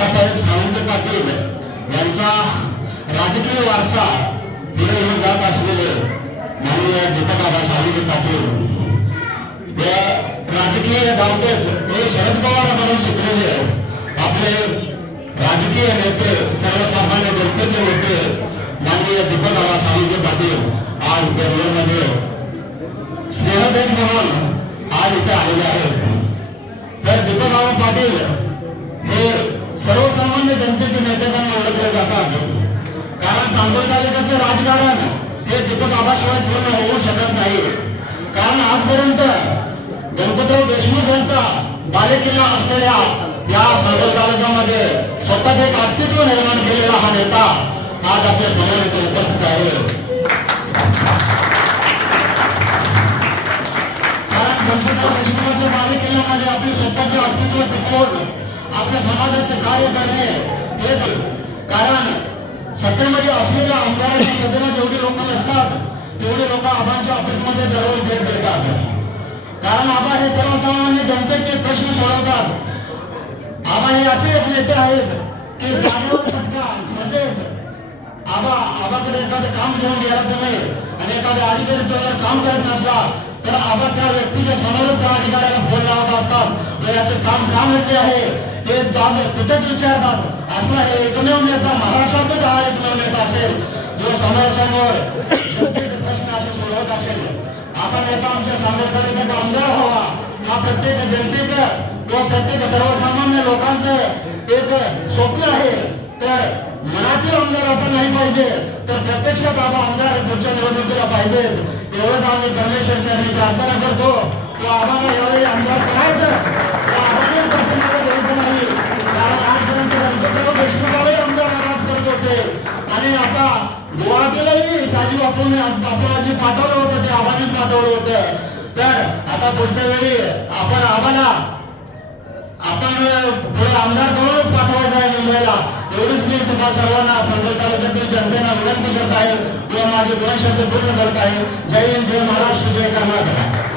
दादासाहेब सावंत पाटील यांचा राजकीय वारसा पुढे घेऊन जात असलेले माननीय दीपकबाबा सावंत पाटील. या राजकीय धावतेच हे शरद पवार म्हणून शिकलेले आपले राजकीय नेते सर्वसामान्य जनतेचे नेते माननीय दीपकबाबा सावंत पाटील आज बेंगलोरमध्ये स्नेहदेव म्हणून आज इथे आलेले आहेत. तर दीपकबाबा पाटील सर्वसामान्य जनतेचे नेते म्हणून ओळखले जातात. कारण सांगोल तालुक्याचे राजकारण हे दीपक आबाशिवाय पूर्ण होऊ शकत नाही. कारण आजपर्यंत गणपतराव देशमुख यांचा बालेकिल्ला असलेल्या या सांगोल तालुक्यामध्ये स्वतःचे एक अस्तित्व निर्माण केलेला हा नेता आज आपल्यासमोर इथे उपस्थित आहे. कारण गणपतराव देशमुखांच्या बालेकिल्ल्यामध्ये आपली स्वतःचे अस्तित्व टिकवून आपल्या समाजाचे कार्य करणे हेच कारण सत्तेमध्ये असलेल्या आमदारांच्या सभेला जेवढी लोक असतात तेवढे लोक आबांच्या ऑफिसमध्ये दररोज भेट देतात. कारण आबा हे सर्वसामान्य जनतेचे प्रश्न सोडवतात. आबा हे असे एक नेते आहेत की म्हणजेच आबा आबाकडे एखादं काम घेऊन गेला तुम्ही आणि एखाद्या अधिकारी तो काम करत नसला तर आबा त्या व्यक्तीच्या समोरच त्या अधिकाऱ्याला फोन लावत असतात. याचे काम का म्हटले आहे? ते जाग कुठेच विचारतात. असला हे एकमेव नेता महाराष्ट्रातच हा एकमेव नेता असेल जो समोरसमोर प्रश्न असे सोडवत असेल. असा नेता आमच्या सांगोल आमदार व्हावा हा प्रत्येक जनतेचं किंवा प्रत्येक सर्वसामान्य लोकांचं एक स्वप्न आहे. तर मनातील आमदार आता नाही पाहिजे तर प्रत्यक्षात बाबा आमदार पुढच्या निवडणुकीला पाहिजेत एवढंच आम्ही परमेश्वरच्या प्रार्थना करतो. तो आम्हाला यावेळी आमदार करायचं. आणि आता गुवाहाटीलाही शाजी बापूने बापूजी पाठवलं होतं ते आव्हानेच पाठवलं होतं. तर आता पुढच्या वेळी आपण आम्हाला आपण पुढे आमदार करूनच पाठवायचं आहे मुंबईला. एवढीच मी तुम्हाला सर्वांना सांगोल तालुक्यातील जनतेला विनंती करत आहे. किंवा माझे दोन शब्द पूर्ण करत आहे. जय हिंद जय महाराष्ट्र जय कर्नाटक.